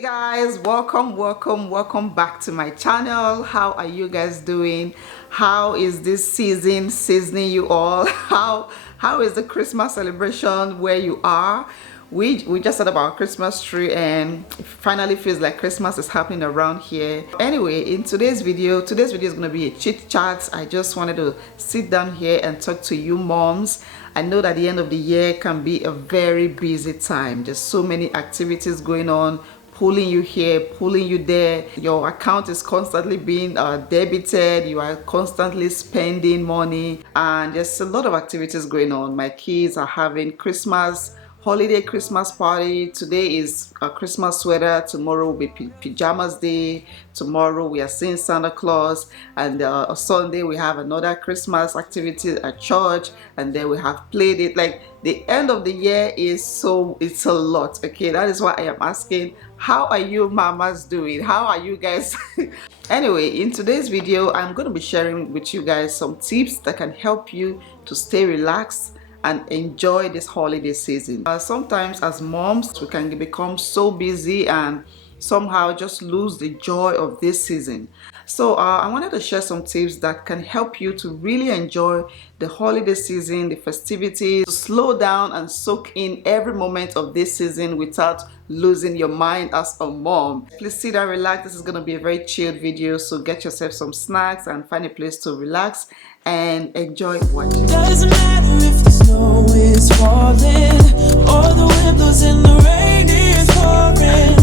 Hey guys, welcome back to my channel. How are you guys doing? How is this season seasoning you all? How is the Christmas celebration where you are? We just said about Christmas tree and it finally feels like Christmas is happening around here. Anyway, in today's video is going to be a chit chat. I just wanted to sit down here and talk to you moms. I know that the end of the year can be a very busy time. There's so many activities going on, pulling you here, pulling you there. Your account is constantly being debited. You are constantly spending money, and there's a lot of activities going on. My kids are having Christmas party. Today is a Christmas sweater. Tomorrow will be pajamas day. Tomorrow we are seeing Santa Claus, and Sunday we have another Christmas activity at church, and then we have played it. Like, the end of the year it's a lot. Okay, that is why I am asking, how are you mamas doing? How are you guys? Anyway, in today's video I'm going to be sharing with you guys some tips that can help you to stay relaxed and enjoy this holiday season. Sometimes as moms we can become so busy and somehow just lose the joy of this season. So I wanted to share some tips that can help you to really enjoy the holiday season, the festivities, to slow down and soak in every moment of this season without losing your mind as a mom. Please sit down, relax. This is going to be a very chilled video, so get yourself some snacks and find a place to relax and enjoy watching. Doesn't matter if the snow is falling or the wind blows and the rain is pouring.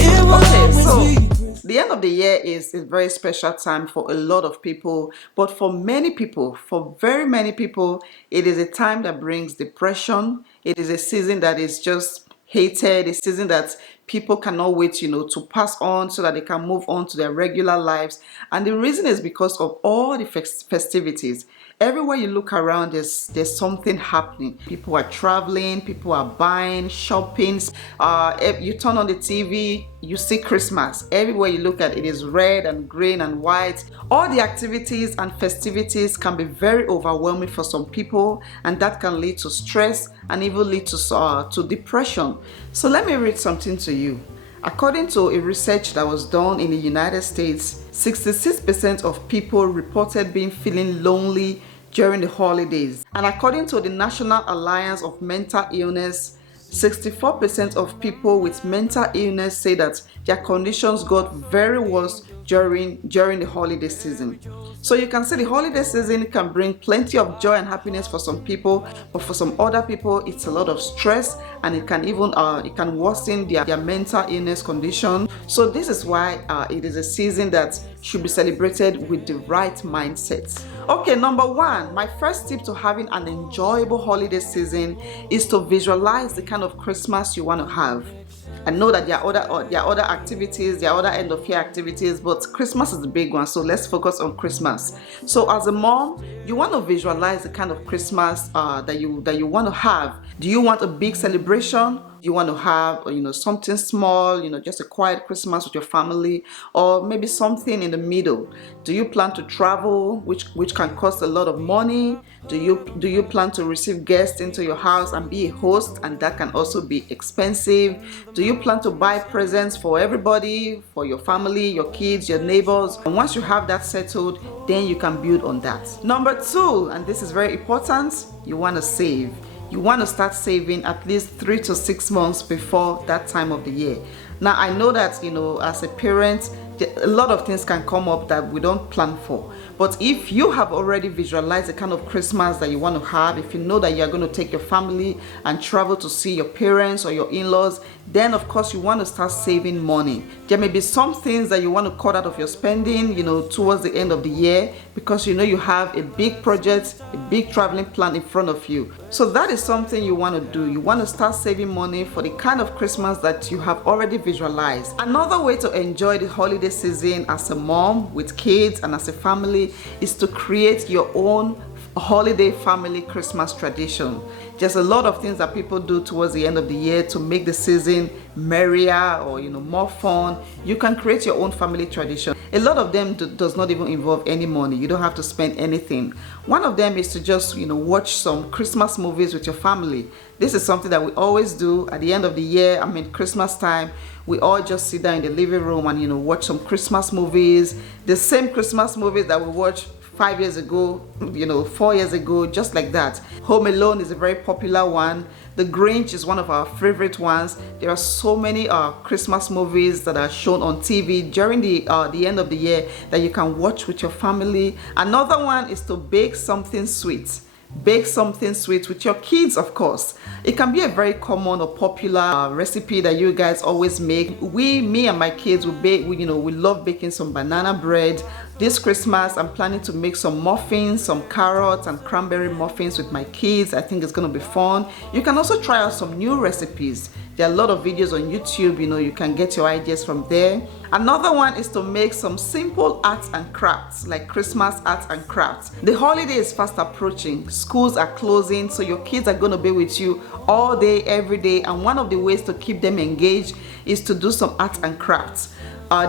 It will always be. The end of the year is a very special time for a lot of people, but for many people, for very many people, it is a time that brings depression. It is a season that is just hated, a season that people cannot wait, to pass on so that they can move on to their regular lives. And the reason is because of all the festivities. Everywhere you look around, there's something happening. People are traveling, people are buying, shopping. If you turn on the TV, you see Christmas. Everywhere you look at, it is red and green and white. All the activities and festivities can be very overwhelming for some people, and that can lead to stress and even lead to depression. So let me read something to you. According to a research that was done in the United States, 66% of people reported feeling lonely during the holidays. And according to the National Alliance of Mental Illness, 64% of people with mental illness say that their conditions got very worse during the holiday season. So you can see the holiday season can bring plenty of joy and happiness for some people, but for some other people it's a lot of stress, and it can even it can worsen their mental illness condition. So this is why it is a season that should be celebrated with the right mindset. Okay, number one, my first tip to having an enjoyable holiday season is to visualize the kind of Christmas you want to have. I know that there are other activities, there are other end of year activities, but Christmas is the big one, so let's focus on Christmas. So as a mom, you want to visualize the kind of Christmas that you want to have. Do you want a big celebration? You want to have something small, just a quiet Christmas with your family, or maybe something in the middle? Do you plan to travel, which can cost a lot of money? Do you plan to receive guests into your house and be a host, and that can also be expensive? Do you plan to buy presents for everybody, for your family, your kids, your neighbors? And once you have that settled, then you can build on that. Number two, and this is very important, you want to save. You want to start saving at least 3 to 6 months before that time of the year. Now I know that as a parent, a lot of things can come up that we don't plan for. But if you have already visualized the kind of Christmas that you want to have, if you know that you're going to take your family and travel to see your parents or your in-laws, then of course you want to start saving money. There may be some things that you want to cut out of your spending, towards the end of the year, because you have a big project, a big traveling plan in front of you. So that is something you want to do. You want to start saving money for the kind of Christmas that you have already visualized. Another way to enjoy the holiday season as a mom with kids and as a family is to create your own holiday family Christmas tradition. Just a lot of things that people do towards the end of the year to make the season merrier or more fun. You can create your own family tradition. A lot of them does not even involve any money. You don't have to spend anything. One of them is to just watch some Christmas movies with your family. This is something that we always do at the end of the year. I mean, Christmas time, we all just sit down in the living room and watch some Christmas movies, the same Christmas movies that we watched 5 years ago, 4 years ago, just like that. Home Alone is a very popular one. The Grinch is one of our favorite ones. There are so many Christmas movies that are shown on TV during the end of the year that you can watch with your family. Another one is to bake something sweet. Bake something sweet with your kids, of course. It can be a very common or popular recipe that you guys always make. Me and my kids, we love baking some banana bread. This Christmas, I'm planning to make some muffins, some carrot and cranberry muffins with my kids. I think it's going to be fun. You can also try out some new recipes. There are a lot of videos on YouTube, you can get your ideas from there. Another one is to make some simple arts and crafts, like Christmas arts and crafts. The holiday is fast approaching. Schools are closing, so your kids are going to be with you all day, every day. And one of the ways to keep them engaged is to do some arts and crafts.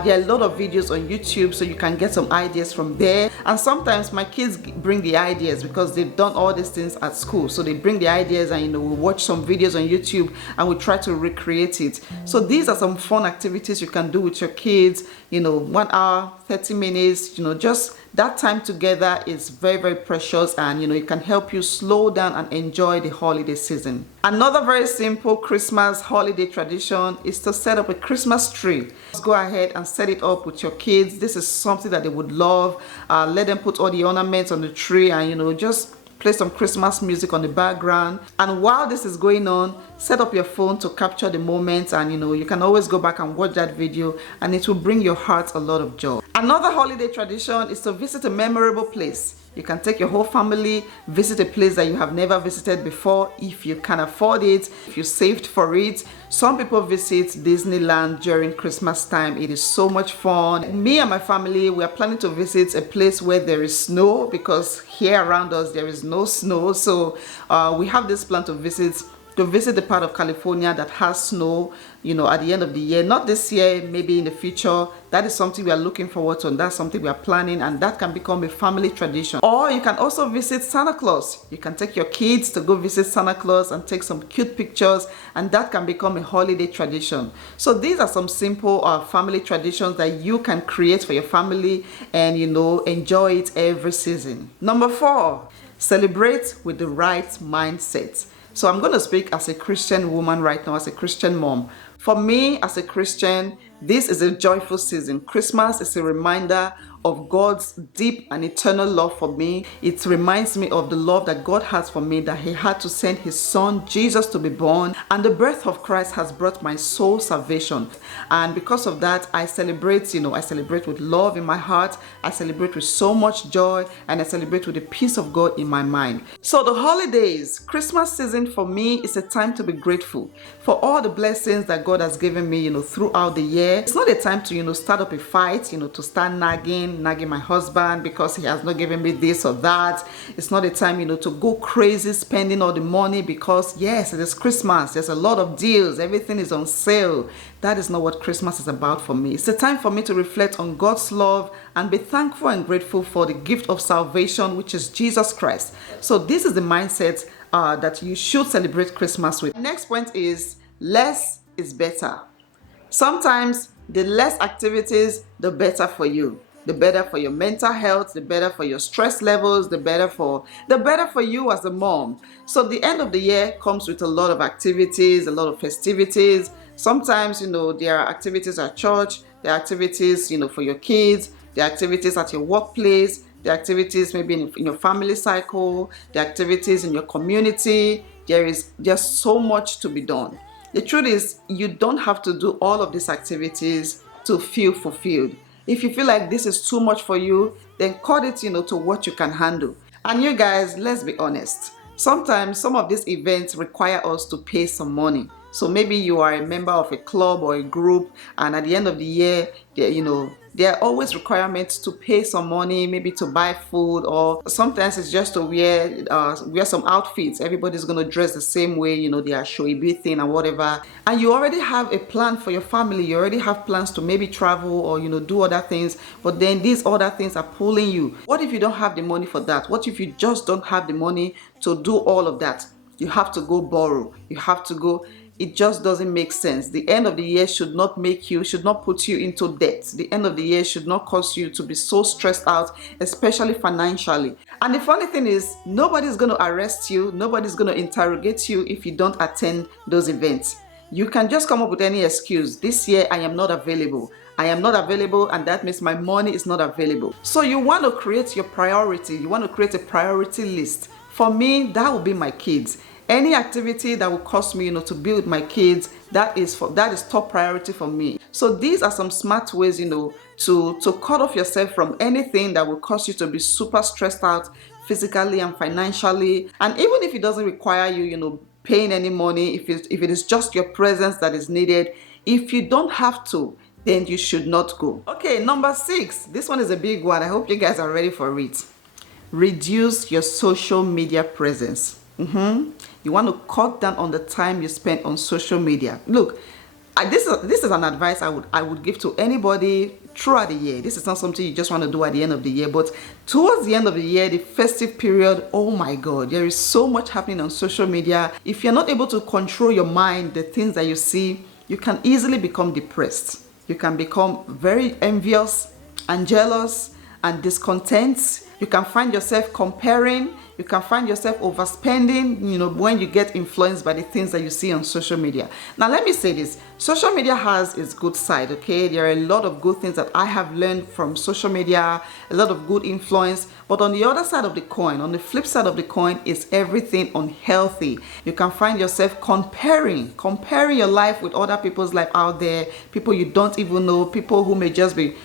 There are a lot of videos on YouTube, so you can get some ideas from there. And sometimes my kids bring the ideas because they've done all these things at school. So they bring the ideas and we watch some videos on YouTube and we try to recreate it. So these are some fun activities you can do with your kids. 1 hour, 30 minutes, just that time together is very, very precious, and it can help you slow down and enjoy the holiday season. Another very simple Christmas holiday tradition is to set up a Christmas tree. Just go ahead and set it up with your kids. This is something that they would love. Let them put all the ornaments on the tree and just play some Christmas music on the background. And while this is going on, set up your phone to capture the moments, and you can always go back and watch that video and it will bring your heart a lot of joy. Another holiday tradition is to visit a memorable place. You can take your whole family, visit a place that you have never visited before if you can afford it, if you saved for it. Some people visit Disneyland during Christmas time. It is so much fun. Me and my family, we are planning to visit a place where there is snow, because here around us there is no snow. So we have this plan to visit the part of California that has snow, at the end of the year. Not this year, maybe in the future. That is something we are looking forward to, and that's something we are planning, and that can become a family tradition. Or you can also visit Santa Claus. You can take your kids to go visit Santa Claus and take some cute pictures, and that can become a holiday tradition. So these are some simple family traditions that you can create for your family and enjoy it every season. Number 4, celebrate with the right mindset. So I'm going to speak as a Christian woman right now, as a Christian mom. For me, as a Christian, this is a joyful season. Christmas is a reminder of God's deep and eternal love for me. It reminds me of the love that God has for me, that He had to send His Son Jesus to be born, and the birth of Christ has brought my soul salvation. And because of that, I celebrate, I celebrate with love in my heart, I celebrate with so much joy, and I celebrate with the peace of God in my mind. So the holidays, Christmas season for me is a time to be grateful for all the blessings that God has given me, throughout the year. It's not a time to, start up a fight, to start nagging my husband because he has not given me this or that. It's not a time, to go crazy spending all the money because, yes, it is Christmas. There's a lot of deals. Everything is on sale. That is not what Christmas is about for me. It's a time for me to reflect on God's love and be thankful and grateful for the gift of salvation, which is Jesus Christ. So this is the mindset that you should celebrate Christmas with. Next point is less is better. Sometimes the less activities, the better for you. The better for your mental health, the better for your stress levels, the better for you as a mom. So the end of the year comes with a lot of activities, a lot of festivities. Sometimes, there are activities at church, there are activities, for your kids, there are activities at your workplace, there are activities maybe in your family cycle, there are activities in your community. There is just so much to be done. The truth is, you don't have to do all of these activities to feel fulfilled. If you feel like this is too much for you, then cut it, to what you can handle. And you guys, let's be honest. Sometimes some of these events require us to pay some money. So maybe you are a member of a club or a group, and at the end of the year, there are always requirements to pay some money, maybe to buy food, or sometimes it's just to wear some outfits. Everybody's gonna dress the same way, they are showy thing and whatever. And you already have a plan for your family. You already have plans to maybe travel or do other things, but then these other things are pulling you. What if you don't have the money for that? What if you just don't have the money to do all of that? You have to go borrow. You have to go. It just doesn't make sense. The end of the year should not put you into debt. The end of the year should not cause you to be so stressed out, especially financially. And the funny thing is, nobody's going to arrest you, nobody's going to interrogate you if you don't attend those events. You can just come up with any excuse. This year I am not available. I am not available, and that means my money is not available. So you want to create your priority. You want to create a priority list. For me, that would be my kids. Any activity that will cost me, to be with my kids, that is top priority for me. So these are some smart ways, to cut off yourself from anything that will cause you to be super stressed out physically and financially. And even if it doesn't require you, paying any money, if it is just your presence that is needed, if you don't have to, then you should not go. Okay, number 6. This one is a big one. I hope you guys are ready for it. Reduce your social media presence. You want to cut down on the time you spend on social media. Look, this is an advice I would give to anybody throughout the year. This is not something you just want to do at the end of the year, but towards the end of the year, the festive period, oh my God, there is so much happening on social media. If you're not able to control your mind, the things that you see, you can easily become depressed. You can become very envious and jealous and discontent. You can find yourself comparing. You can find yourself overspending, when you get influenced by the things that you see on social media. Now, let me say this. Social media has its good side, okay? There are a lot of good things that I have learned from social media, a lot of good influence. But on the other side of the coin, on the flip side of the coin, is everything unhealthy. You can find yourself comparing your life with other people's life out there, people you don't even know, people who may just be,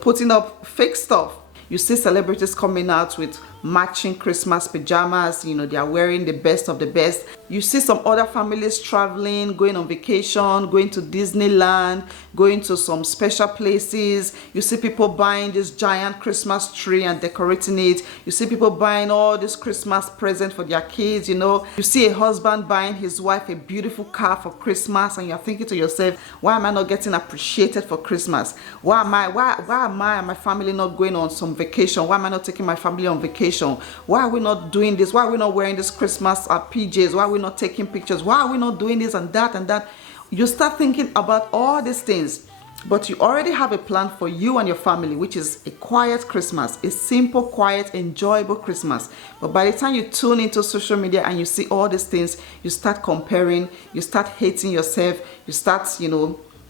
putting up fake stuff. You see celebrities coming out with matching Christmas pajamas, they are wearing the best of the best. You see some other families traveling, going on vacation, going to Disneyland, going to some special places. You see people buying this giant Christmas tree and decorating it. You see people buying all this Christmas present for their kids, You see a husband buying his wife a beautiful car for Christmas, and you're thinking to yourself, why am I not getting appreciated for Christmas? Why am I and my family not going on some vacation? Why am I not taking my family on vacation? Why are we not doing this? Why are we not wearing this Christmas PJs? Why are we not taking pictures? Why are we not doing this and that and that? You start thinking about all these things, but you already have a plan for you and your family, which is a quiet Christmas, a simple, quiet, enjoyable Christmas. But by the time you tune into social media and you see all these things, you start comparing, you start hating yourself, you start,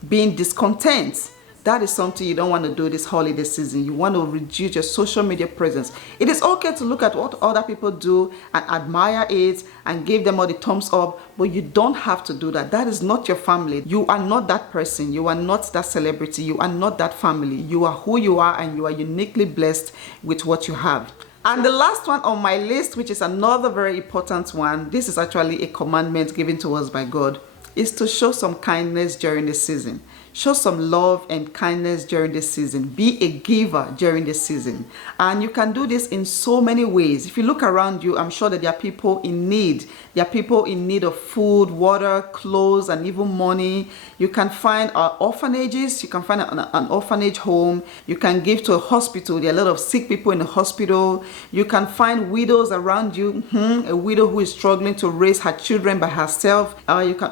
being discontent. That is something you don't want to do this holiday season. You want to reduce your social media presence. It is okay to look at what other people do and admire it and give them all the thumbs up, but you don't have to do that. That is not your family. You are not that person. You are not that celebrity. You are not that family. You are who you are, and you are uniquely blessed with what you have. And the last one on my list, which is another very important one, this is actually a commandment given to us by God, is to show some kindness during the season. Show some love and kindness during this season. Be a giver during this season. And you can do this in so many ways. If you look around you, I'm sure that there are people in need. There are people in need of food, water, clothes, and even money. You can find orphanages. You can find an orphanage home. You can give to a hospital. There are a lot of sick people in the hospital. You can find widows around you. A widow who is struggling to raise her children by herself.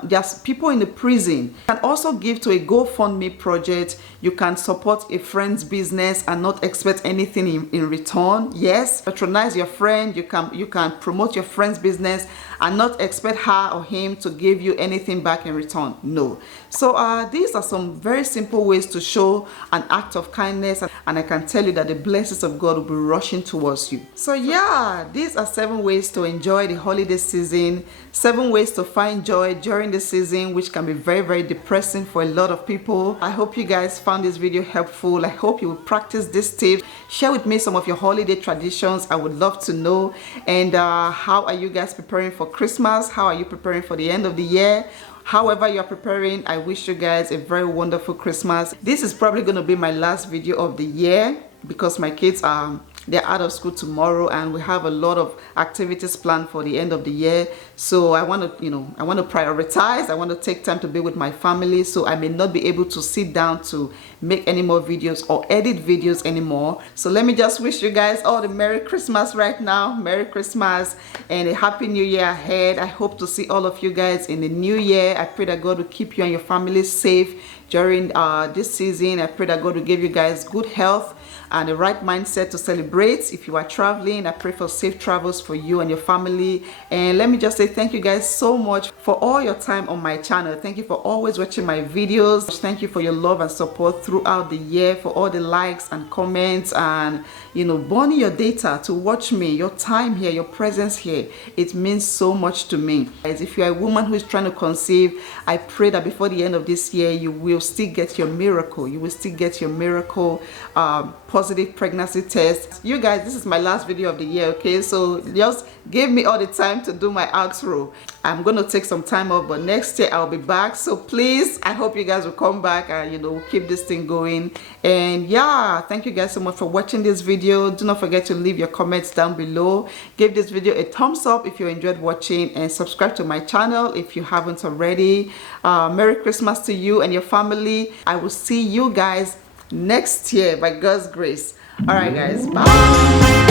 There's people in the prison. You can also give to a GoFundMe project. You can support a friend's business and not expect anything in return. Yes, patronize your friend. You can promote your friend's business and not expect her or him to give you anything back in return. No. So these are some very simple ways to show an act of kindness, and I can tell you that the blessings of God will be rushing towards you. So yeah, these are 7 ways to enjoy the holiday season, 7 ways to find joy during the season, which can be very, very depressing for a lot of people. I hope you guys found this video helpful. I hope you will practice these tips. Share with me some of your holiday traditions. I would love to know. And how are you guys preparing for Christmas? How are you preparing for the end of the year? However you're preparing, I wish you guys a very wonderful Christmas. This is probably going to be my last video of the year because my kids are they're out of school tomorrow and we have a lot of activities planned for the end of the year. So I want to, I want to prioritize. I want to take time to be with my family, so I may not be able to sit down to make any more videos or edit videos anymore. So let me just wish you guys all the Merry Christmas right now. Merry Christmas and a Happy New Year ahead. I hope to see all of you guys in the new year. I pray that God will keep you and your family safe during this season. I pray that God will give you guys good health and the right mindset to celebrate. If you are traveling, I pray for safe travels for you and your family. And let me just say thank you guys so much for all your time on my channel. Thank you for always watching my videos. Thank you for your love and support throughout the year, for all the likes and comments and burning your data to watch me. Your time here, your presence here, it means so much to me. Guys, if you're a woman who is trying to conceive, I pray that before the end of this year you will still get your miracle. You will still get your miracle positive pregnancy test. You guys, this is my last video of the year, okay? So just give me all the time to do my outro. I'm gonna take some time off, but next year I'll be back. So please, I hope you guys will come back and we'll keep this thing going. And yeah, thank you guys so much for watching this video. Do not forget to leave your comments down below. Give this video a thumbs up if you enjoyed watching, and subscribe to my channel if you haven't already. Merry Christmas to you and your family. I will see you guys next year by God's grace. All right guys, bye.